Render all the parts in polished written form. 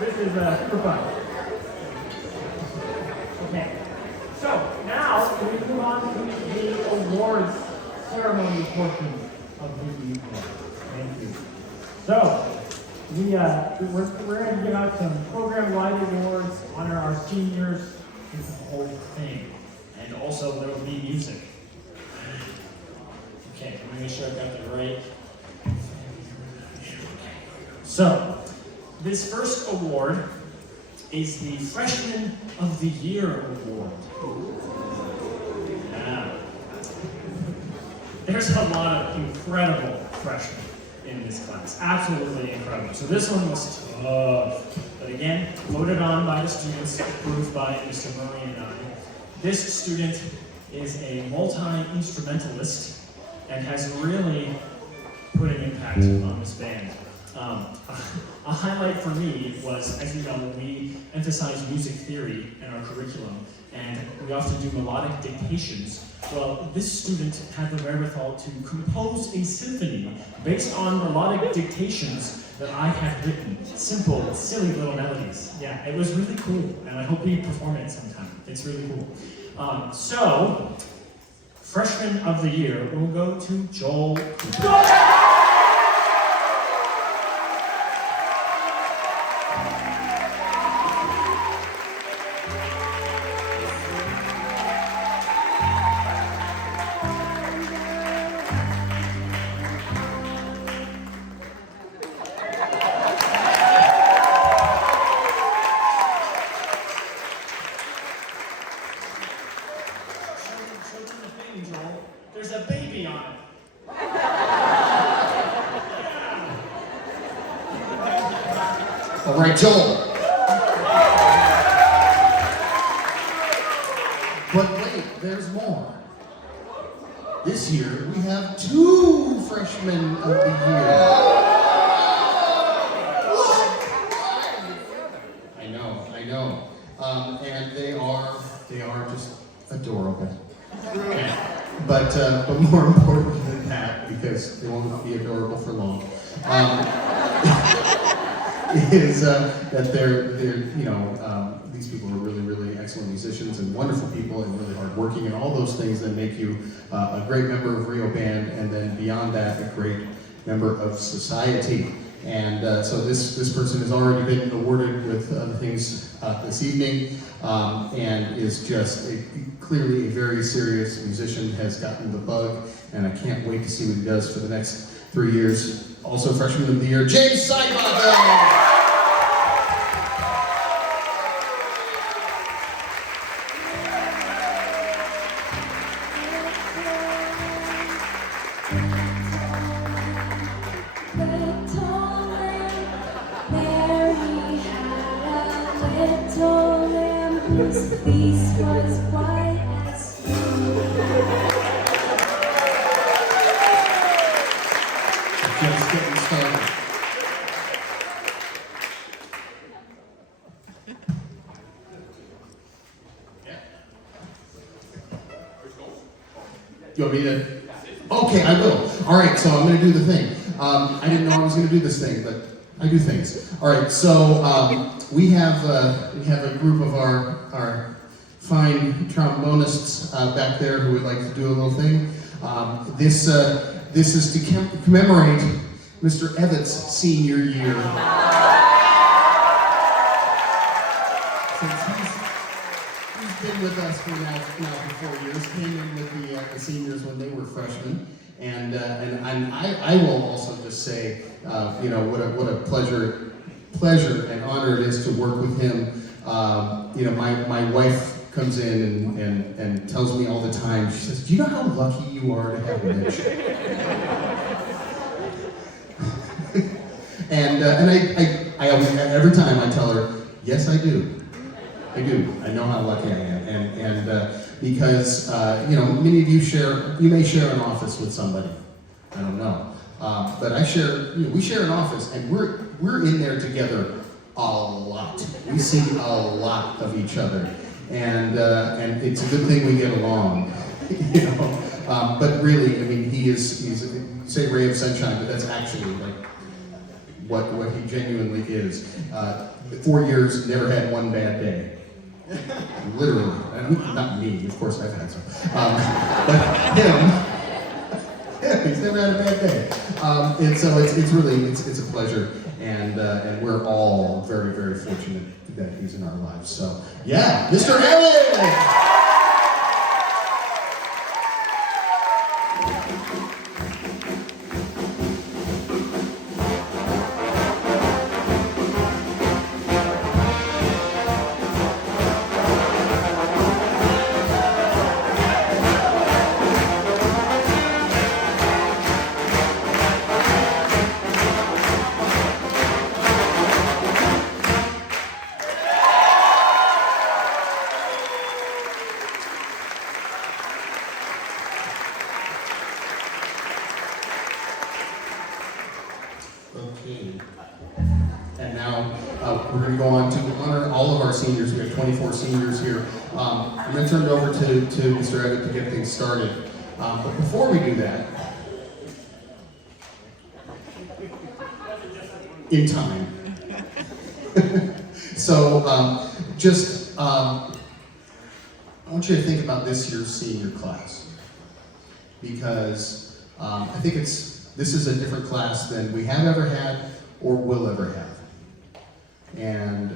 This is super fun. Okay. So now we move on to the awards ceremony portion of the evening. Thank you. So we're going to give out some program-wide awards, honor our seniors. It's a whole thing, and also there will be music. Okay, let me make sure I've got the right. So, this first award is the Freshman of the Year Award. Yeah. There's a lot of incredible freshmen in this class. Absolutely incredible. So this one was tough. But again, voted on by the students, approved by Mr. Murray and I. This student is a multi-instrumentalist and has really put an impact on this band. A highlight for me was, as you know, we emphasize music theory in our curriculum, and we often do melodic dictations. Well, this student had the wherewithal to compose a symphony based on melodic dictations that I had written. Simple, silly little melodies. Yeah, it was really cool, and I hope you perform it sometime. It's really cool. So, Freshman of the Year will go to Joel Cooper. There's a baby on it. All right, Joel. But wait, there's more. This year, we have 2 Freshmen of the Year. I know. And they are just adorable. But more important than that, because they won't be adorable for long, is that they're these people are really, really excellent musicians and wonderful people and really hardworking and all those things that make you a great member of Rio Band, and then beyond that, a great member of society. And so this person has already been awarded with other things this evening, and is just clearly a very serious musician, has gotten the bug, and I can't wait to see what he does for the next 3 years. Also Freshman of the Year, James Seibach. Whose face was white as snow. Just getting started. You want me to? Okay, I will. All right, so I'm going to do the thing. I didn't know I was going to do this thing, but I do things. All right, so we have a group of our fine trombonists back there who would like to do a little thing. This is to commemorate Mr. Evatt's senior year. Since he's been with us for now for 4 years, came in with the seniors when they were freshmen. And I will also just say, what a pleasure and honor it is to work with him. My wife comes in and tells me all the time. She says, "Do you know how lucky you are to have Mitch?" and I always, every time I tell her, "Yes, I do. I do. I know how lucky I am." And because many of you may share an office with somebody. I don't know, but we share an office, and we're in there together a lot. We see a lot of each other, and it's a good thing we get along, But really, I mean, he's you say ray of sunshine, but that's actually like what he genuinely is. 4 years, never had one bad day. Literally. Not me, of course I've had some. But him, he's never had a bad day. And so it's really a pleasure, and we're all very, very fortunate that he's in our lives. So yeah, Mr. Elliott! Okay. And now we're going to go on to honor all of our seniors. We have 24 seniors here. I'm going to turn it over to Mr. Evans to get things started. But before we do that, in time. So I want you to think about this year's senior class, because I think this is a different class than we have ever had or will ever have. And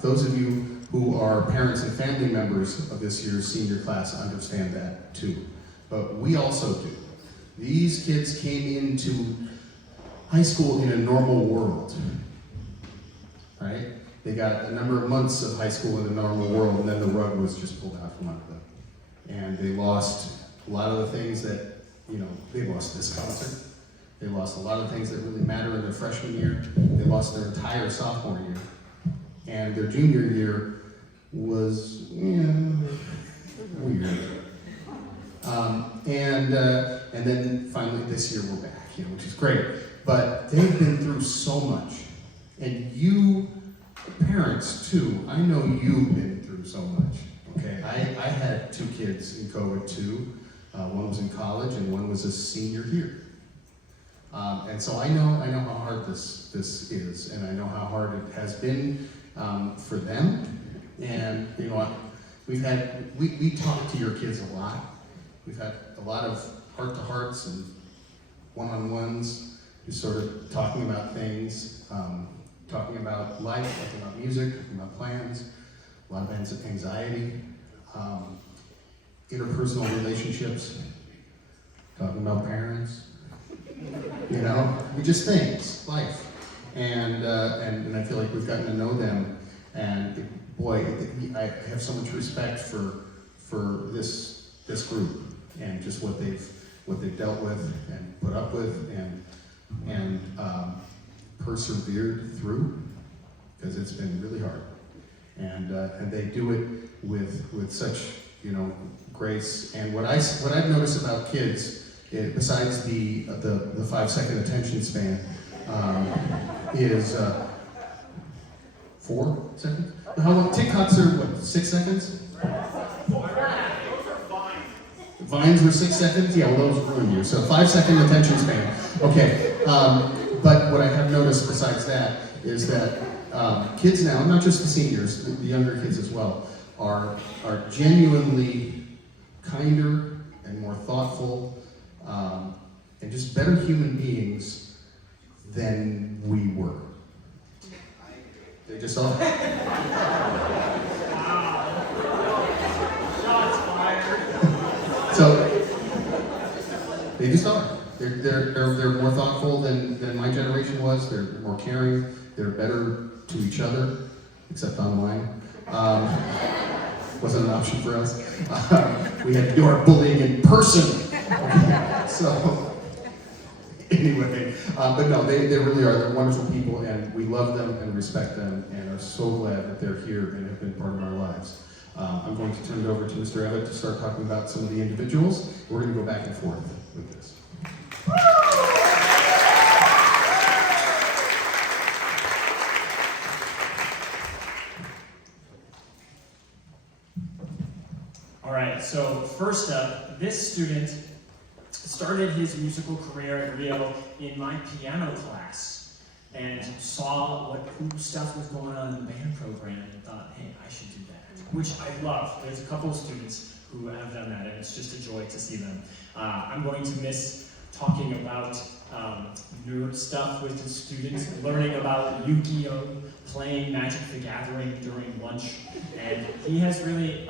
those of you who are parents and family members of this year's senior class understand that too. But we also do. These kids came into high school in a normal world, right? They got a number of months of high school in a normal world, and then the rug was just pulled out from under them. And they lost a lot of the things that, they lost this concert. They lost a lot of things that really matter in their freshman year. They lost their entire sophomore year. And their junior year was, weird. And then finally this year we're back, which is great. But they've been through so much. And you, parents too, I know you've been through so much, okay? I had 2 kids in COVID too. One was in college and one was a senior here. And so I know how hard this is, and I know how hard it has been for them. And we talk to your kids a lot. We've had a lot of heart-to-hearts and one-on-ones, just sort of talking about things, talking about life, talking about music, talking about plans, a lot of anxiety, interpersonal relationships, talking about parents. Just things, life, and I feel like we've gotten to know them, and boy, I have so much respect for this group and just what they've dealt with and put up with and persevered through, because it's been really hard, and they do it with such grace. And what I've noticed about kids, besides the 5-second attention span, is 4 seconds? How long? TikToks are what, 6 seconds? Vines were 6 seconds? Yeah, well, those ruin you. So 5-second attention span. Okay. But what I have noticed besides that is that kids now, not just the seniors, the younger kids as well, are genuinely kinder and more thoughtful, and just better human beings than we were. They just all. Shots fired. So they just are. They're more thoughtful than my generation was. They're more caring. They're better to each other, except online. Wasn't an option for us. We had to do our bullying in person. So. Anyway, but no, they really are. They're wonderful people, and we love them and respect them, and are so glad that they're here and have been part of our lives. I'm going to turn it over to Mr. Evans to start talking about some of the individuals. We're going to go back and forth with this. All right, so first up, this student started his musical career at Rio in my piano class. and saw what cool stuff was going on in the band program and thought, hey, I should do that, which I love. There's a couple of students who have done that, and it's just a joy to see them. I'm going to miss talking about nerd stuff with the students, learning about Yu-Gi-Oh, playing Magic the Gathering during lunch, and he has really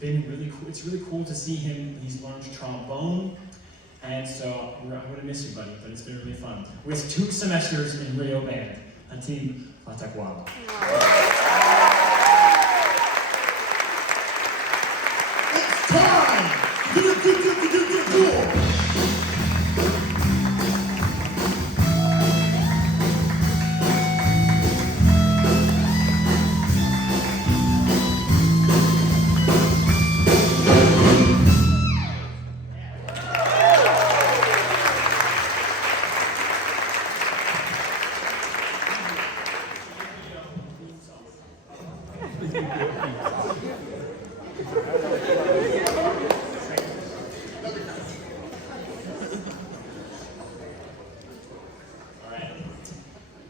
been really cool. It's really cool to see him. He's learned trombone, and so I'm going to miss you, buddy, but it's been really fun. With 2 semesters in Rio Band, Hatim Fatakwala. It's time! Cool!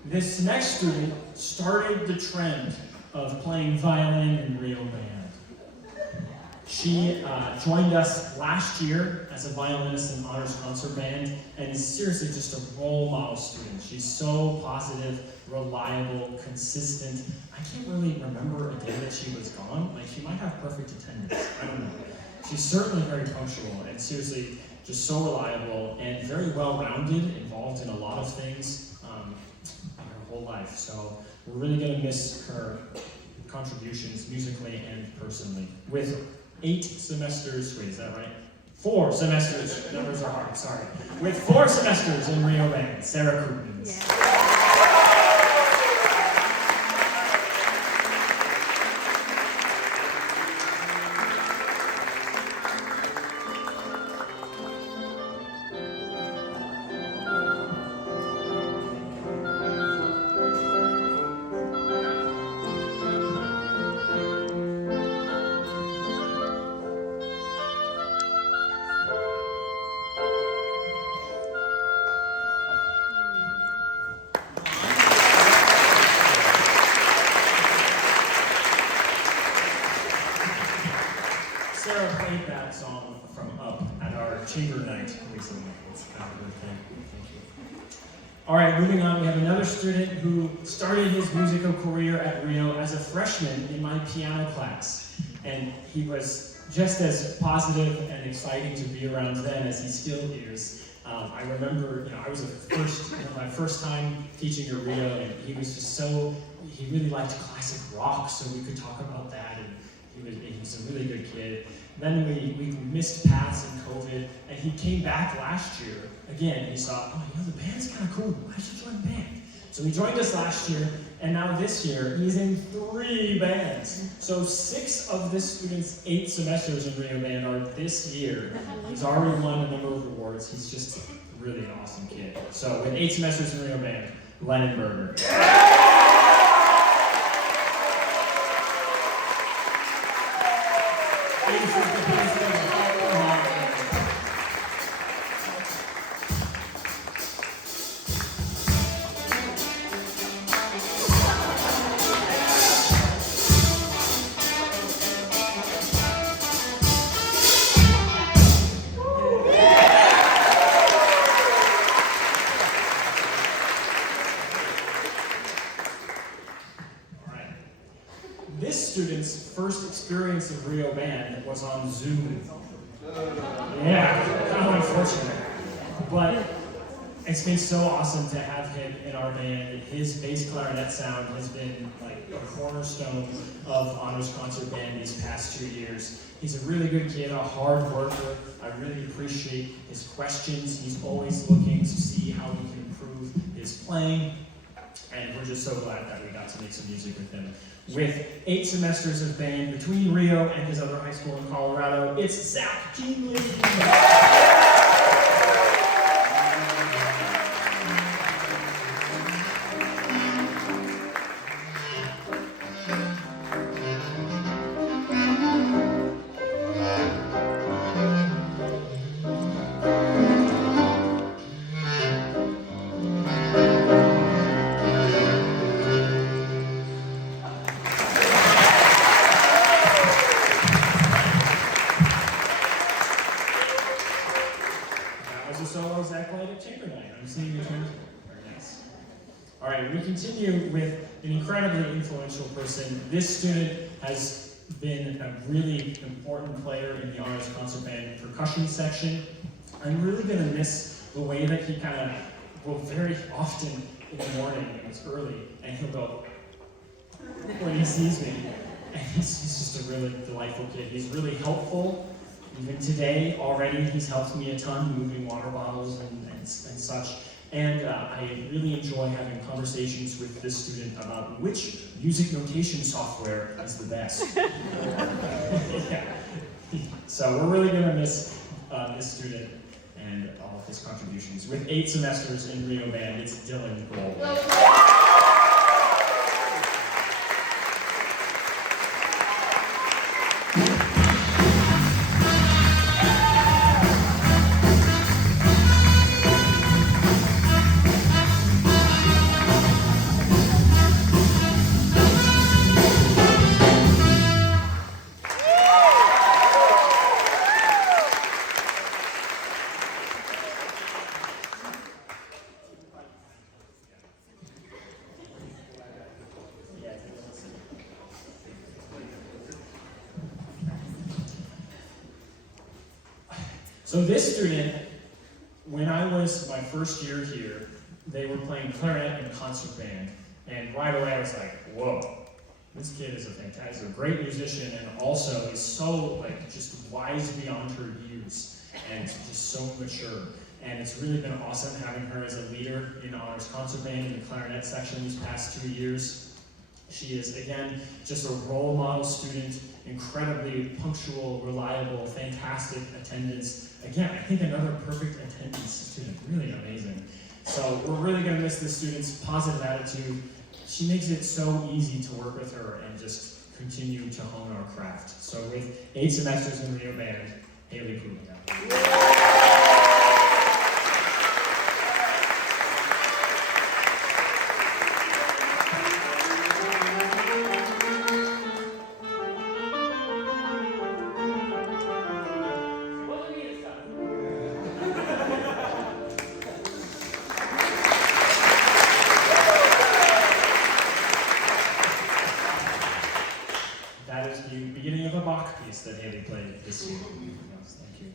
This next student started the trend of playing violin in Rio Band. She joined us last year as a violinist in honors concert band and is seriously just a role model student. She's so positive, reliable, consistent. I can't really remember a day that she was gone. Like, she might have perfect attendance. I don't know. She's certainly very punctual and seriously just so reliable and very well-rounded, involved in a lot of things. Whole life, so we're really going to miss her contributions musically and personally. With 8 semesters, wait, is that right? 4 semesters, numbers are hard, sorry. With 4 semesters in Rio Band, Sarah Koopmans. Yeah. Sarah played that song from Up at our chamber night recently. It's happy birthday. Thank you. All right, moving on, we have another student who started his musical career at Rio as a freshman in my piano class. And he was just as positive and exciting to be around then as he still is. I remember, I was my first time teaching at Rio, and he was just he really liked classic rock, so we could talk about that. And he was a really good kid. Then we missed paths in COVID, and he came back last year. Again, he saw, the band's kind of cool. I should join the band. So he joined us last year, and now this year, he's in 3 bands. So 6 of this student's 8 semesters in Rio Band are this year. He's already won a number of awards. He's just really an awesome kid. So with 8 semesters in Rio Band, Lennon Berger. This student's first experience of Rio Band was on Zoom. Yeah, kind of unfortunate. But it's been so awesome to have him in our band. His bass clarinet sound has been like a cornerstone of honors concert band these past 2 years. He's a really good kid, a hard worker. I really appreciate his questions. He's always looking to see how he can improve his playing. And we're just so glad that we got to make some music with him. With 8 semesters of band between Rio and his other high school in Colorado, it's Zach Keenly. continue with an incredibly influential person. This student has been a really important player in the honors concert band percussion section. I'm really going to miss the way that he kind of will very often in the morning, when it's early, and he'll go when he sees me. And he's just a really delightful kid. He's really helpful. Even today, already, he's helped me a ton, moving water bottles and such. And I really enjoy having conversations with this student about which music notation software is the best. Yeah. So we're really going to miss this student and all of his contributions. With 8 semesters in Rio Band, it's Dylan Gold. So this student, when I was my first year here, they were playing clarinet and concert band, and right away I was like, whoa, this kid is a great musician, and also is so just wise beyond her years, and just so mature. And it's really been awesome having her as a leader in honors concert band in the clarinet section these past 2 years. She is, again, just a role model student, incredibly punctual, reliable, fantastic attendance. Again, I think another perfect attendance student, really amazing. So we're really going to miss this student's positive attitude. She makes it so easy to work with her and just continue to hone our craft. So with 8 semesters in Rio Band, Haley Puglia. That Haley played this year. Thank you.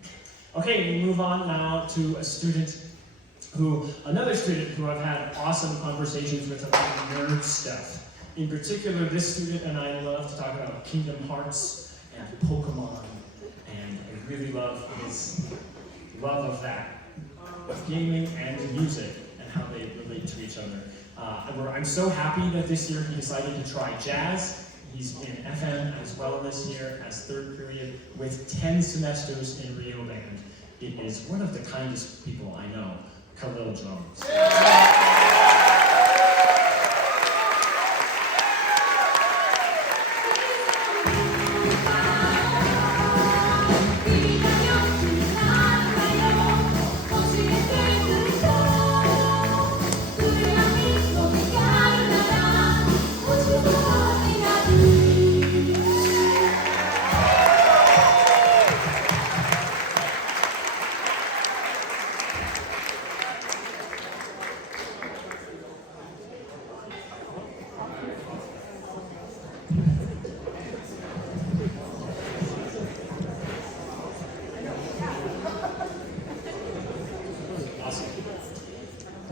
Okay, we move on now to another student who I've had awesome conversations with about nerd stuff. In particular, this student and I love to talk about Kingdom Hearts and Pokemon, and I really love his love of that, of gaming and music, and how they relate to each other. I'm so happy that this year he decided to try jazz. He's in FM as well this year as 3rd period with 10 semesters in Rio Band. It is one of the kindest people I know, Khalil Jones.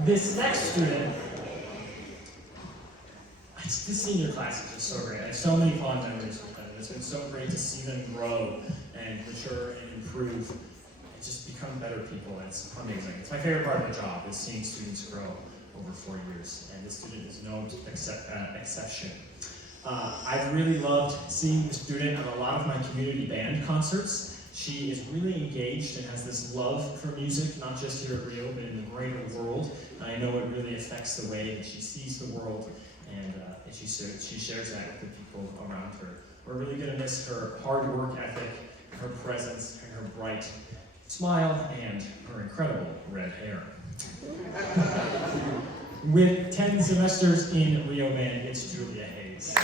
This next student, this senior class is just so great. I have so many fond memories with them. It's been so great to see them grow and mature and improve and just become better people. And it's amazing. It's my favorite part of the job, is seeing students grow over 4 years. And this student is no exception. I've really loved seeing the student at a lot of my community band concerts. She is really engaged and has this love for music, not just here at Rio, but in the greater world. I know it really affects the way that she sees the world, and she shares that with the people around her. We're really going to miss her hard work ethic, her presence, and her bright smile, and her incredible red hair. With 10 semesters in Rio Band, it's Julia Hayes.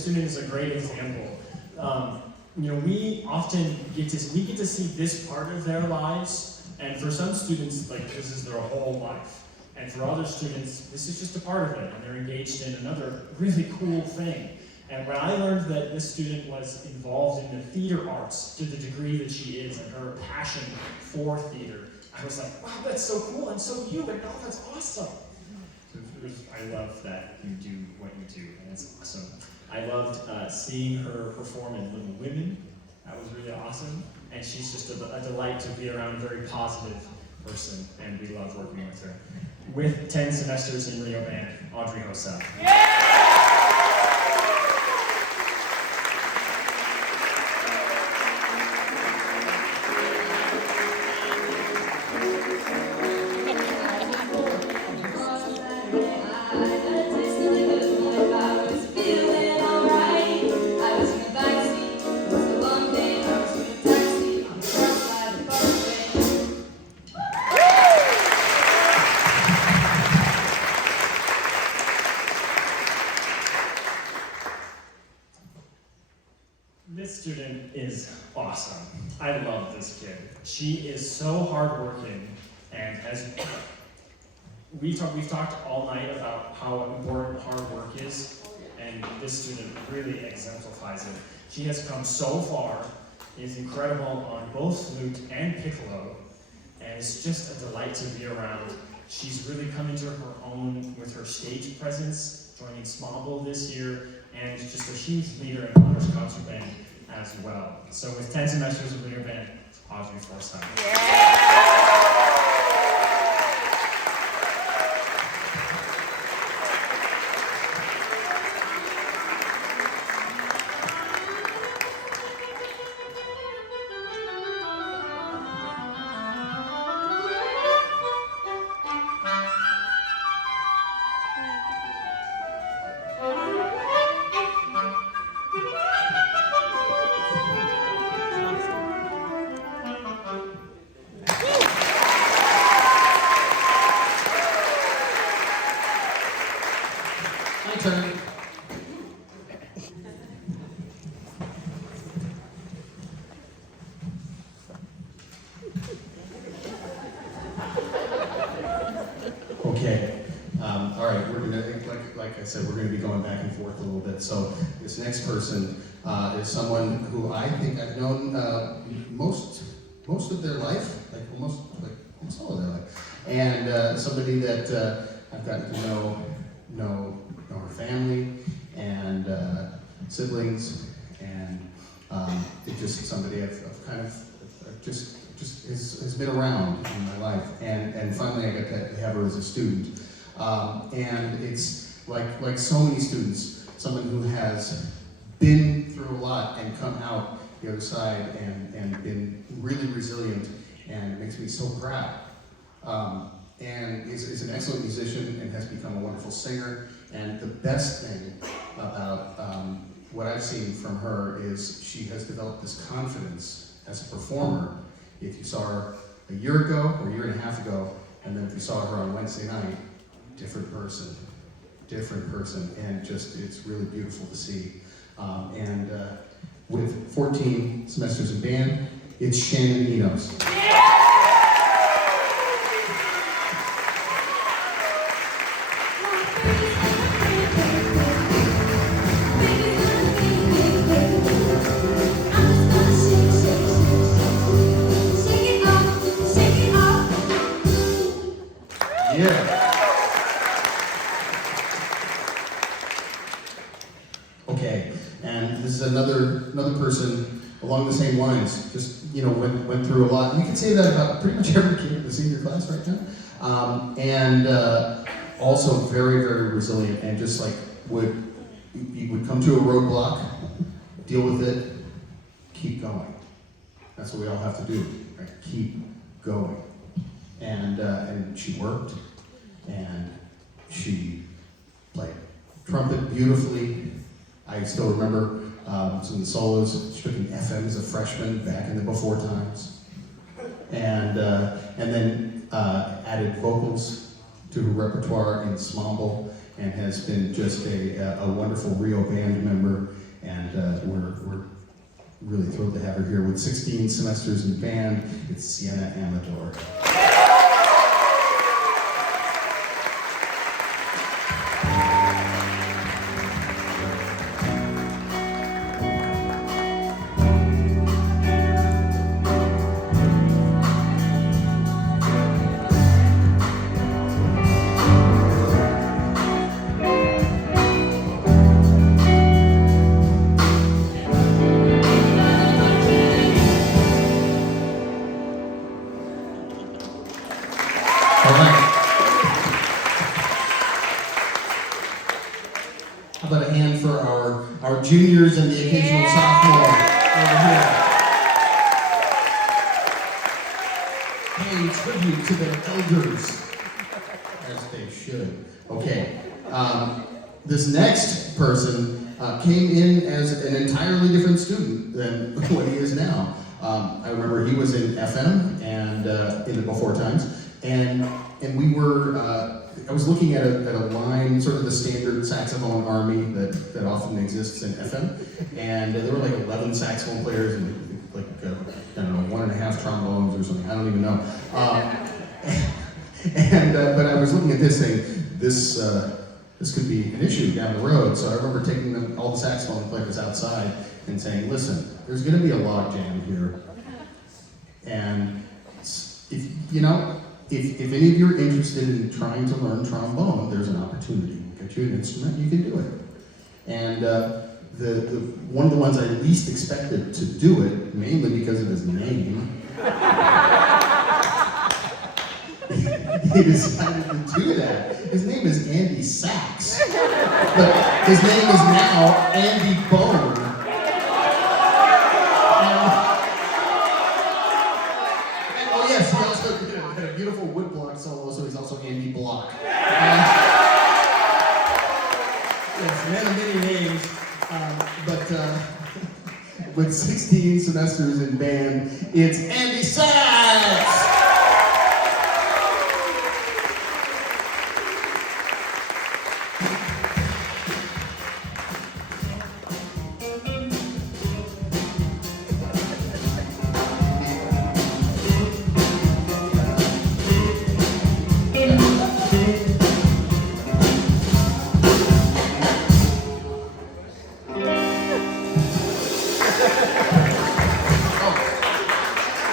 this student is a great example. We often get to see this part of their lives, and for some students, like this is their whole life. And for other students, this is just a part of it, and they're engaged in another really cool thing. And when I learned that this student was involved in the theater arts to the degree that she is, and her passion for theater, I was like, wow, that's so cool, and so you, and oh, that's awesome. I love that you do what you do, and it's awesome. I loved seeing her perform in Little Women. That was really awesome. And she's just a delight to be around, a very positive person, and we love working with her. With 10 semesters in Rio Band, Audrey Hossa. This student is awesome. I love this kid. She is so hardworking, and we've talked all night about how important hard work is, and this student really exemplifies it. She has come so far, is incredible on both flute and piccolo, and it's just a delight to be around. She's really come into her own with her stage presence, joining Smobble this year, and just a huge leader in Honors Concert Band as well. So with 10 semesters of leader band, Audrey Forsyth. My turn. Okay. All right. We're gonna, like I said, we're gonna be going back and forth a little bit. So this next person is someone who I think I've known most of their life, like almost all of their life, and somebody that I've gotten to know her family and siblings, and it's just somebody I've kind of just has been around in my life, and finally I got to have her as a student, and it's like so many students, someone who has been through a lot and come out the other side and been really resilient, and it makes me so proud. And is an excellent musician and has become a wonderful singer. And the best thing about what I've seen from her is she has developed this confidence as a performer. If you saw her a year ago or a year and a half ago, and then if you saw her on Wednesday night, different person, and just it's really beautiful to see. And with 14 semesters in band, it's Shannon Enos. Okay, and this is another person along the same lines. Just went through a lot. You can say that about pretty much every kid in the senior class right now. And also very, very resilient, and just like would come to a roadblock, deal with it, keep going. That's what we all have to do, right? Keep going. And she worked, and she played trumpet beautifully. I still remember some of the solos. She took an FM as a freshman back in the before times, and then added vocals to her repertoire in Smobble, and has been just a wonderful Rio band member, and we're really thrilled to have her here with 16 semesters in band. It's Sienna Amador. All right. How about a hand for our juniors and the occasional sophomore over here? Paying tribute to their elders, as they should. Okay. This next person came in as an entirely different student than what he is now. I remember he was in FM and in the before times. And we were, I was looking at a line, sort of the standard saxophone army that often exists in FM, and there were like 11 saxophone players and like, I don't know, 1.5 trombones or something, I don't even know. But I was looking at this saying, this could be an issue down the road, so I remember taking all the saxophone players outside and saying, listen, there's gonna be a log jam here, and if, you know, if any of you are interested in trying to learn trombone, there's an opportunity. Get you an instrument, you can do it. And one of the ones I least expected to do it, mainly because of his name, he decided to do that. His name is Andy Sachs, but his name is now Andy Bone. Oh yes, he also had a beautiful woodblock solo, so he's also Andy Block. Yes, man of many names, but with 16 semesters in band, it's Andy Sachs!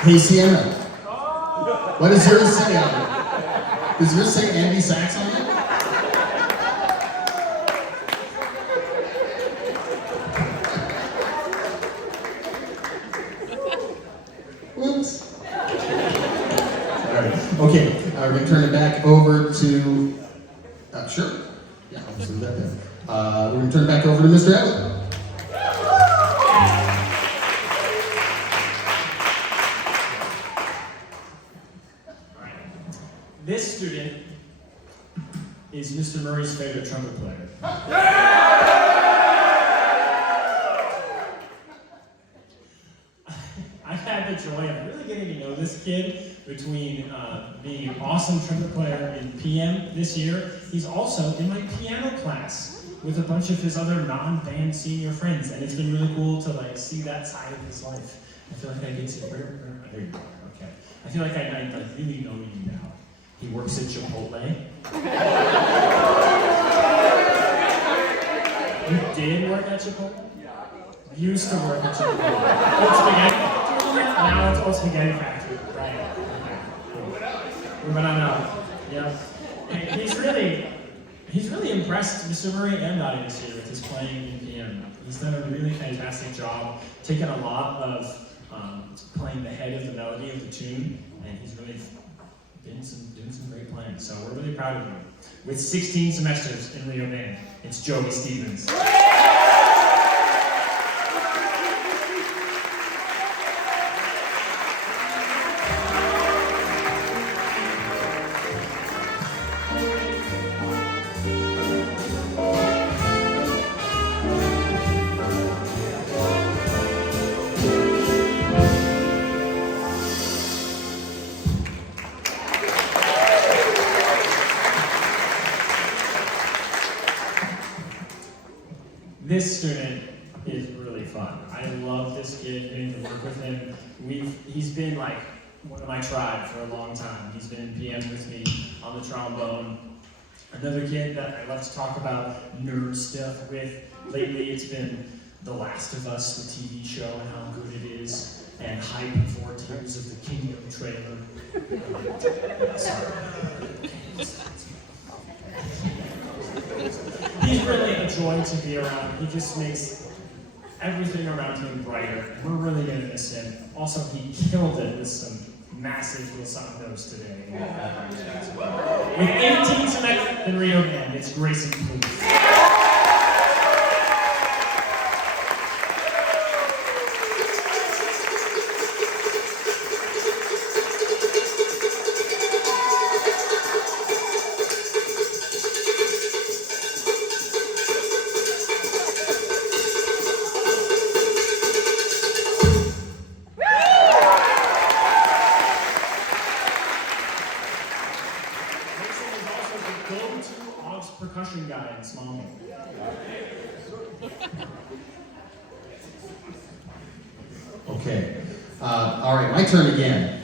Hey Sienna, what does yours say on it? Does yours say Andy Sachs on it? Whoops. Alright, okay, we're going to turn it back over to, sure, yeah, I'll just leave that there. We're going to turn it back over to Mr. Abbott. This student is Mr. Murray's favorite trumpet player. I've had the joy of really getting to know this kid between being an awesome trumpet player in PM this year. He's also in my piano class with a bunch of his other non-band senior friends, and it's been really cool to like see that side of his life. I feel like I get to, there you are, okay. I feel like I really know you now. He works at Chipotle. You did work at Chipotle? You used to work at Chipotle. Old Spaghetti? Now it's Old Spaghetti Factory. Right. Okay. Cool. Moving on up. Yep. And he's really impressed Mr. Murray and I this year with his playing in PM. He's done a really fantastic job, taken a lot of playing the head of the melody of the tune, and he's really doing some great playing. So we're really proud of him. With 16 semesters in Rio Band, it's Joey Stevens. this student is really fun. I love this kid, getting to work with him. He's been like one of my tribe for a long time. He's been in PM with me on the trombone. Another kid that I love to talk about nerd stuff with. Lately it's been The Last of Us, the TV show, and how good it is, and hype for Tears of the Kingdom trailer. Sorry. He's really a joy to be around. He just makes everything around him brighter. We're really going to miss him. Also, he killed it with some massive glissandos today. With 18 semesters in Rio Band, it's Grayson Please. Percussion guy in Smallville. Okay. All right, my turn again.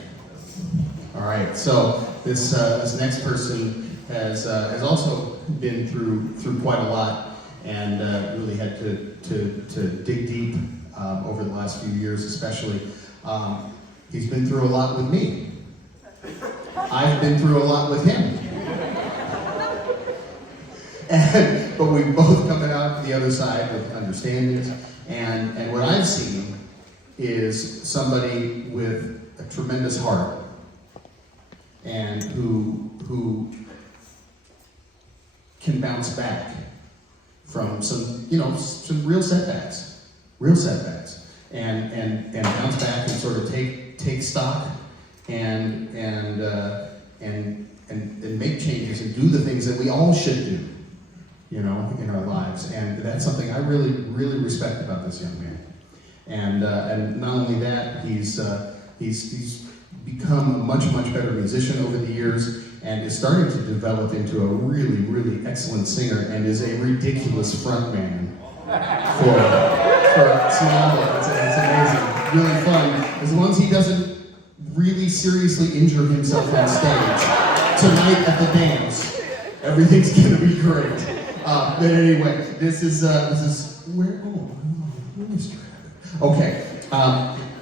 All right. So this next person has also been through quite a lot, and really had to dig deep over the last few years, especially. He's been through a lot with me. I've been through a lot with him. But we've both coming out the other side with understandings, and what I've seen is somebody with a tremendous heart, and who can bounce back from some real setbacks, and bounce back and sort of take stock and make changes and do the things that we all should do, in our lives. And that's something I really, really respect about this young man. And not only that, he's become a much, much better musician over the years, and is starting to develop into a really, really excellent singer, and is a ridiculous frontman for Smallville. It's amazing, really fun, as long as he doesn't really seriously injure himself on stage tonight at the dance. Everything's gonna be great. But anyway, this is where? Mr. Okay,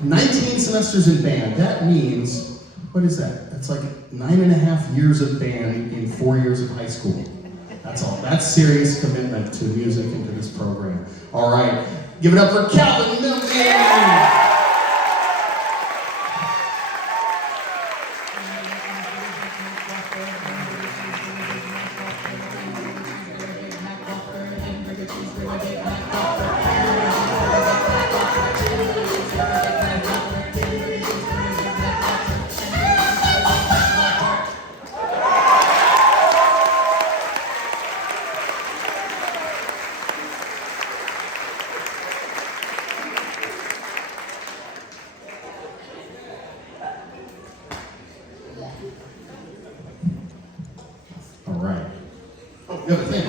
19 semesters in band. That means, what is that? That's like 9.5 years of band in 4 years of high school. That's all. That's serious commitment to music and to this program. All right, give it up for Calvin Milton. All right. Oh, the other thing.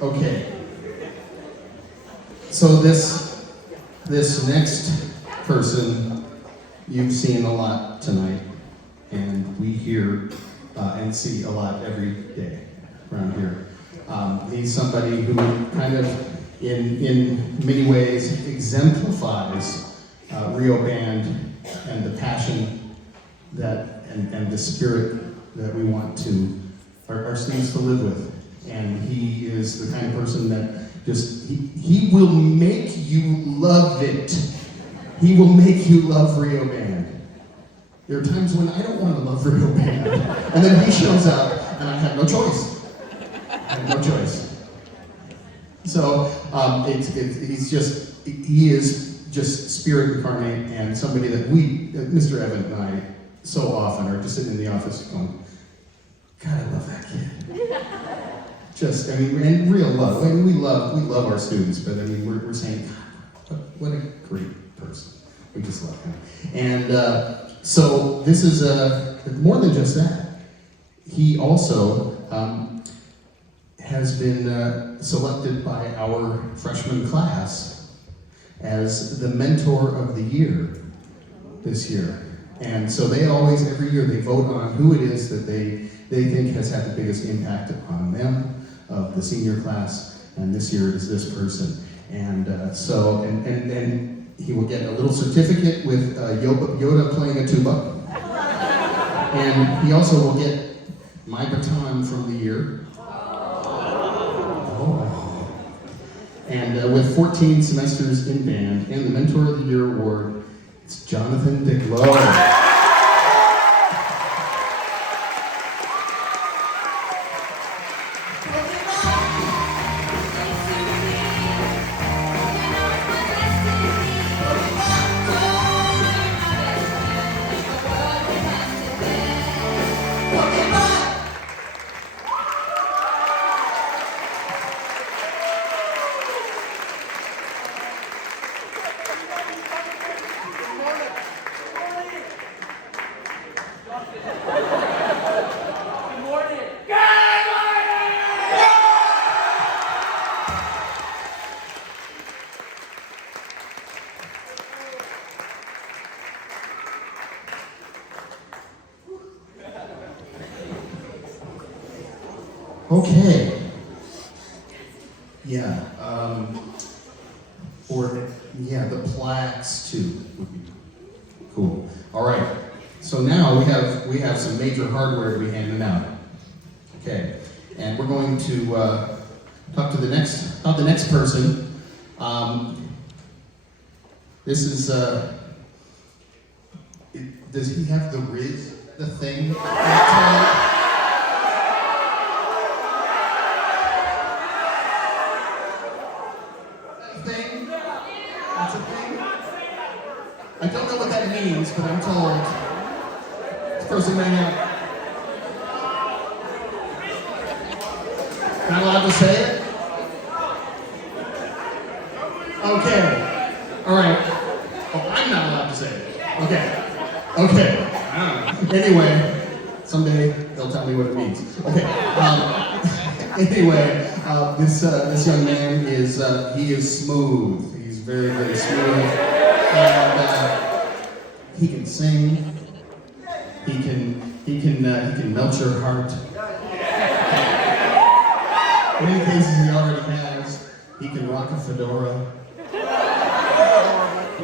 Okay. So this next person, you've seen a lot tonight, and we hear and see a lot every day around here. He's somebody who kind of, in many ways, exemplifies Rio Band and the passion that and the spirit that we want to our students to live with. And he is the kind of person that just he will make you love it. He will make you love Rio Band. There are times when I don't want to love Rio Band, and then he shows up, and I have no choice. So he is just spirit incarnate, and somebody that Mr. Evan and I, so often are just sitting in the office going, God, I love that kid. just, I mean, and real love. I mean, we love our students, but I mean, we're saying, what a great person. We just love him. And so this is more than just that. He also has been selected by our freshman class as the mentor of the year this year. And so they always, every year, they vote on who it is that they think has had the biggest impact upon them of the senior class. And this year it is this person. And so he will get a little certificate with Yoda playing a tuba. And he also will get my baton from the year. Oh. And with 14 semesters in band and the Mentor of the Year award, it's Jonathan Dicklow. Okay. Yeah. The plaques too would be cool. All right. So now we have some major hardware to be handing out. Okay. And we're going to talk to the next person. This is. Does he have the Riz? The thing? That's a thing? I don't know what that means, but I'm told. This person right now. Not allowed to say it? Okay. Alright. Oh, I'm not allowed to say it. Okay. Anyway, someday they'll tell me what it means. Okay. Anyway, this young man he is smooth. He's very, very smooth, and he can sing. He can melt your heart. In many cases, he already has. He can rock a fedora.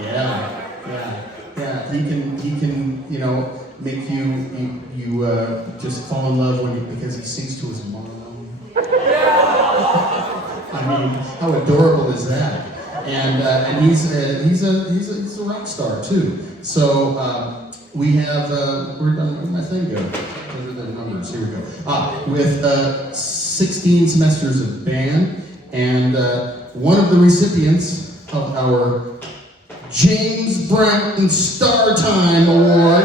Yeah. He can make you just fall in love because he sings to his mom. I mean, how adorable is that? And he's a rock star too. So we have where'd my thing go? Those are the numbers. Here we go. With 16 semesters of band, and one of the recipients of our James Brown Star Time Award.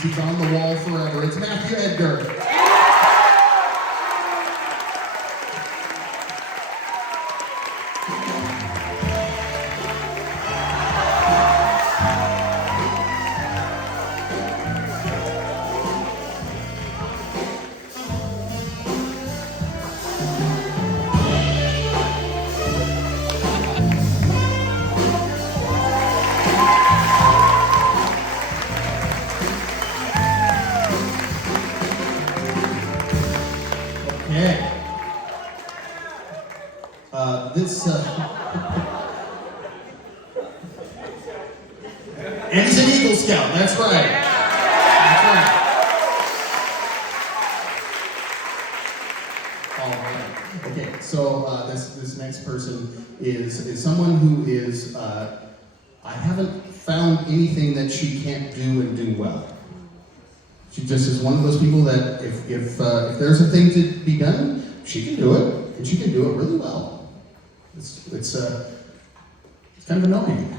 He's on the wall forever. It's Matthew Edgar. Okay. And he's an Eagle Scout, that's right. All right. Okay, so this next person is someone who is, I haven't found anything that she can't do and do well. She just is one of those people that if there's a thing to be done, she can do it, and she can do it really well. It's kind of annoying.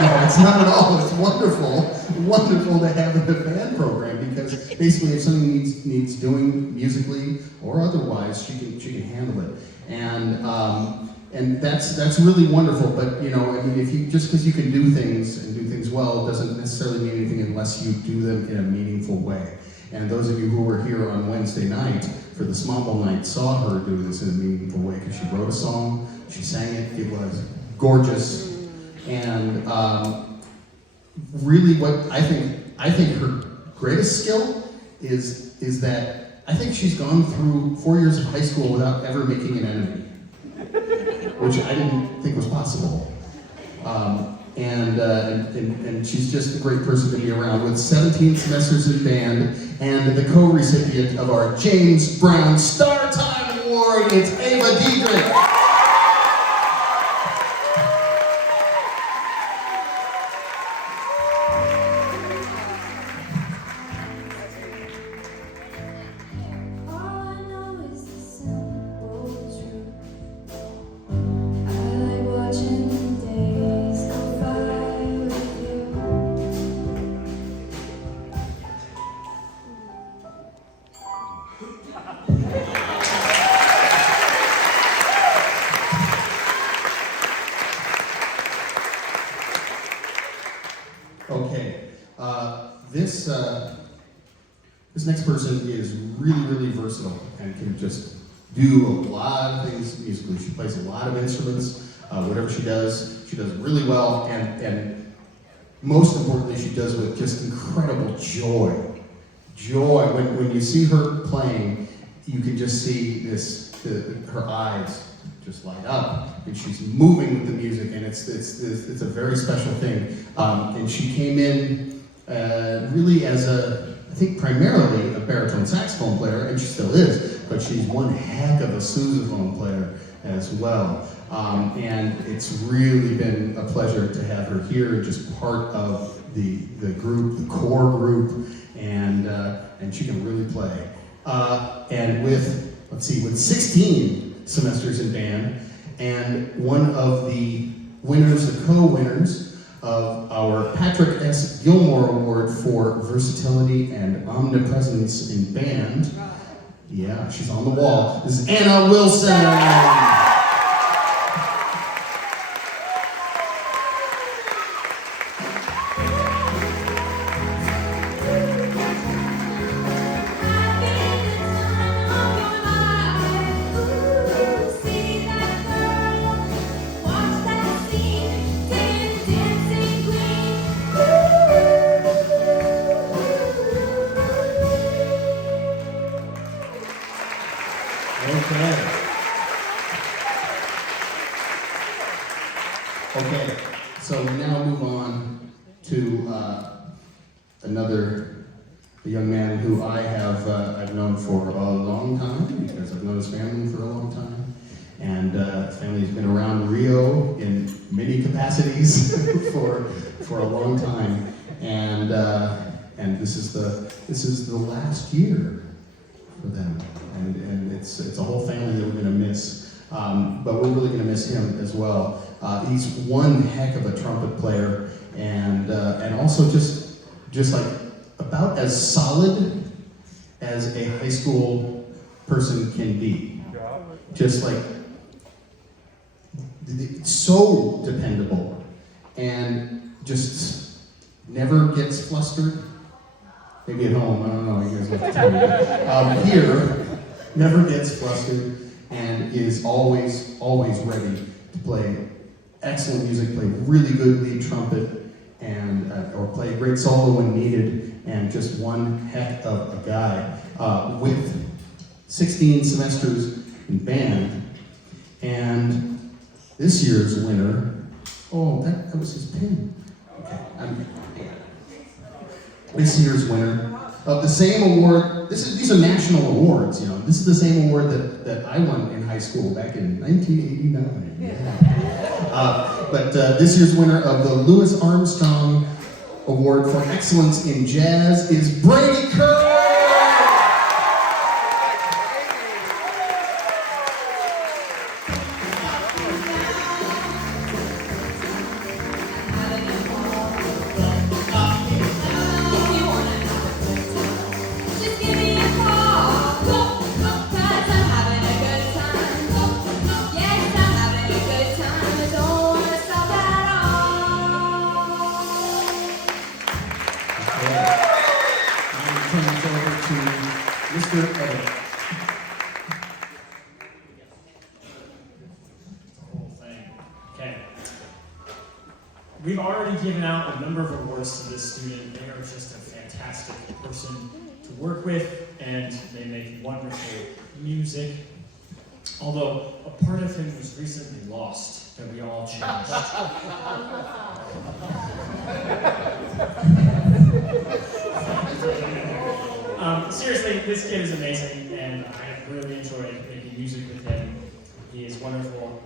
No, it's not at all. It's wonderful to have a band program because basically, if something needs doing musically or otherwise, she can handle it, and that's really wonderful. But you know, I mean, if you just because you can do things and do things well doesn't necessarily mean anything unless you do them in a meaningful way. And those of you who were here on Wednesday night for the Smomble night saw her do this in a meaningful way because she wrote a song, she sang it, it was gorgeous, and really what I think her greatest skill is that I think she's gone through 4 years of high school without ever making an enemy, which I didn't think was possible. And she's just a great person to be around with 17 semesters in band and the co-recipient of our James Brown Star Time Award, it's Ava Diedrich. All I know is the simple truth. I like watching the days go by with you. Okay, this next person is really versatile and can just do a lot of things musically. She plays a lot of instruments. Whatever she does really well, and most importantly, she does with just incredible joy. Joy. When you see her playing, you can just see her eyes just light up, and she's moving with the music, and it's a very special thing. And she came in really as I think primarily a baritone saxophone player, and she still is, but she's one heck of a sousaphone player as well. And it's really been a pleasure to have her here, just part of the group, the core group, and she can really play. And with 16 semesters in band, and one of the co-winners of our Patrick S. Gilmore Award for Versatility and Omnipresence in Band. Yeah, she's on the wall. This is Anna Wilson. Okay, so we now move on to a young man who I've known for a long time because I've known his family for a long time, and family's been around Rio in many capacities for a long time, and this is the last year for them, and it's a whole family that we're going to miss, but we're really going to miss him as well. He's one heck of a trumpet player, and also just like about as solid as a high school person can be. Just like so dependable, and just never gets flustered. Maybe at home, I don't know. You guys have to tell me. Here, never gets flustered, and is always ready to play excellent music, play really good lead trumpet, and or play great solo when needed, and just one heck of a guy with 16 semesters in band. And this year's winner, that was his pin. Okay, this year's winner of the same award. These are national awards, you know. This is the same award that I won in high school back in 1989. Yeah. But this year's winner of the Louis Armstrong Award for Excellence in Jazz is Brady Kerr. already given out a number of awards to this student. They are just a fantastic person to work with, and they make wonderful music. Although a part of him was recently lost that we all changed. Seriously, this kid is amazing, and I really enjoyed making music with him. He is wonderful.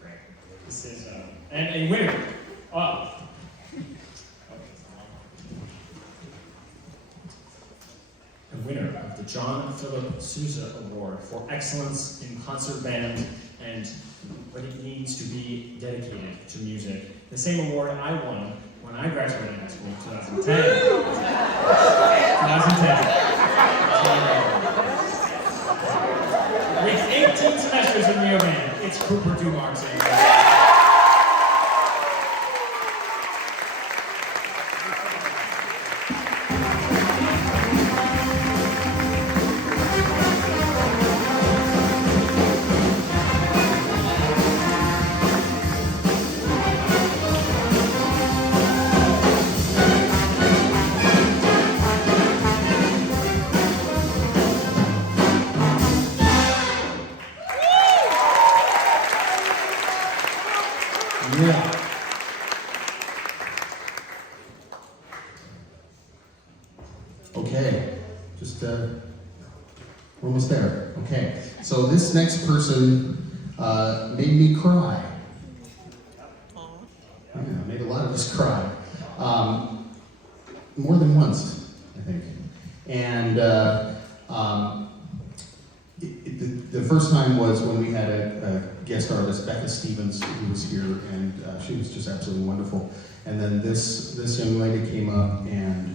Great. This is and a winner of the John Philip Sousa Award for Excellence in Concert Band and what it means to be dedicated to music. The same award I won when I graduated high school in 2010. 2010. With 18 semesters in Rio Band, it's Cooper Dumar's. Yeah. Okay, just we're almost there. Okay, so this next person made me cry. Yeah, made a lot of us cry. More than once, I think. And the first time was when we had a guest artist, Becca Stevens, who was here, and she was just absolutely wonderful. And then this young lady came up and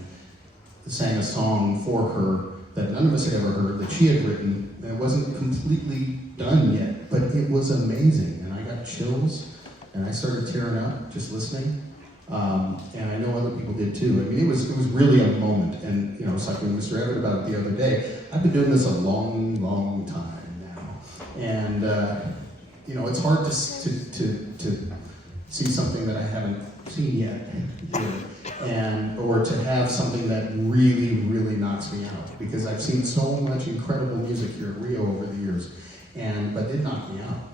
sang a song for her that none of us had ever heard, that she had written. And it wasn't completely done yet, but it was amazing. And I got chills, and I started tearing up just listening. And I know other people did too. I mean, it was really a moment. And I was talking to Mr. Everett about it the other day. I've been doing this a long, long time now, and it's hard to see something that I haven't seen yet here, or to have something that really, really knocks me out, because I've seen so much incredible music here at Rio over the years, but it knocked me out.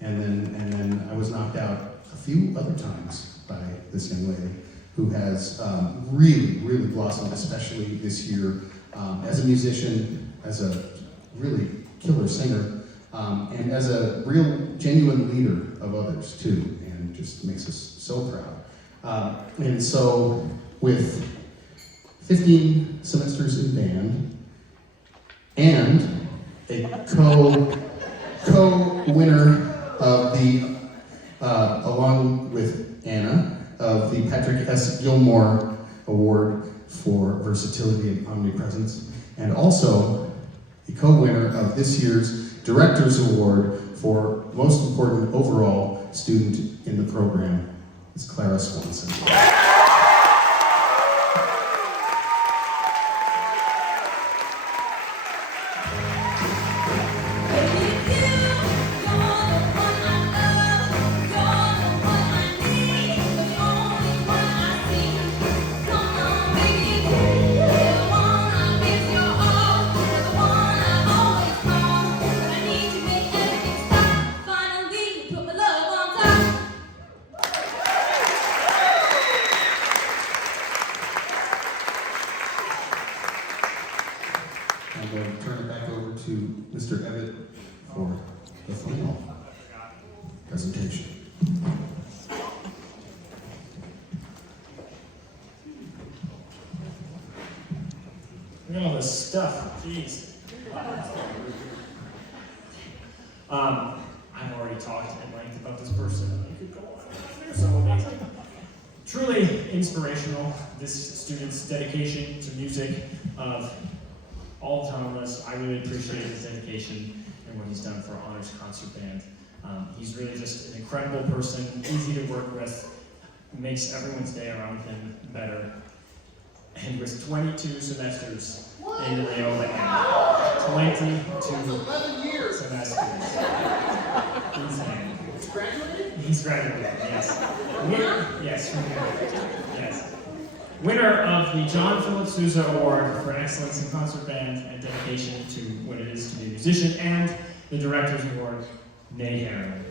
And then I was knocked out a few other times by this young lady who has really, really blossomed, especially this year, as a musician, as a really killer singer, and as a real, genuine leader of others too, and just makes us so proud. And so, with 15 semesters in band, and a co-winner of the, along with Anna, of the Patrick S. Gilmore Award for Versatility and Omnipresence, and also the co-winner of this year's Director's Award for Most Important Overall Student in the Program, is Clara Swanson. I'm going to turn it back over to Mr. Everett for the final presentation. Look at all this stuff, jeez. I've already talked at length about this person. I could go on. They're so amazing. Truly inspirational, this student's dedication to music of all genres. I really appreciate his dedication and what he's done for Honors Concert Band. He's really just an incredible person, easy to work with, makes everyone's day around him better. And with 22 semesters in Rio Band. 22 11 years. semesters. Insane. He's graduated? He He's graduating, yes. Yes, from here. Yes. Winner of the John Philip Sousa Award for Excellence in Concert Band and dedication to what it is to be a musician, and the Director's Award, Nay Harriman.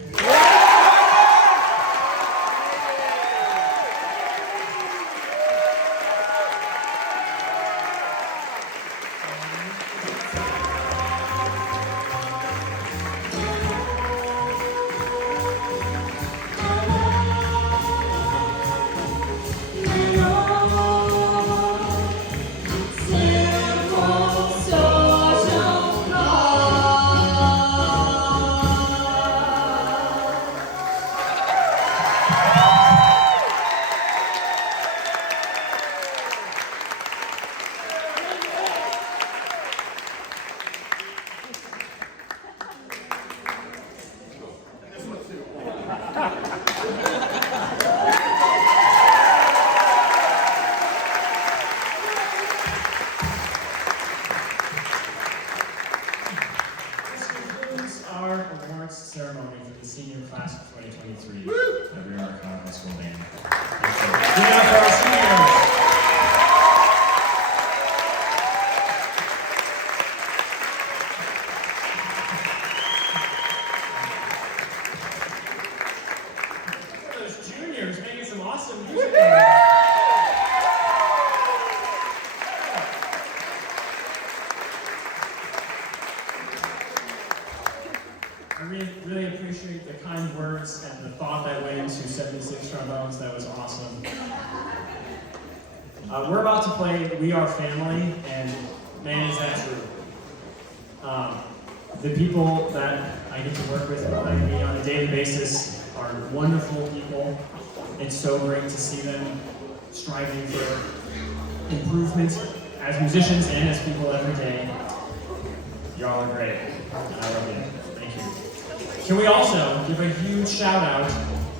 Our awards ceremony for the senior class of 2023 at Americano High School Band. Give it up for our seniors. Look at those juniors making some awesome music. I really appreciate the kind words and the thought that went into 76 trombones. That was awesome. We're about to play We Are Family, and man, is that true. The people that I get to work with and play me on a daily basis are wonderful people. It's so great to see them striving for improvement as musicians and as people every day. Y'all are great. I love you. Thank you. Can we also give a huge shout out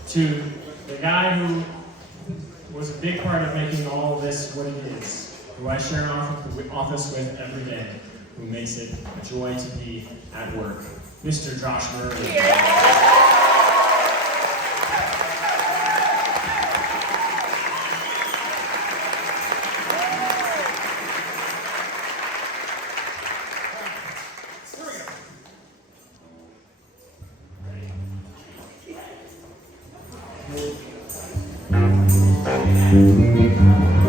to the guy who was a big part of making all of this what it is, who I share an office with every day, who makes it a joy to be at work, Mr. Josh Murray. Here we go.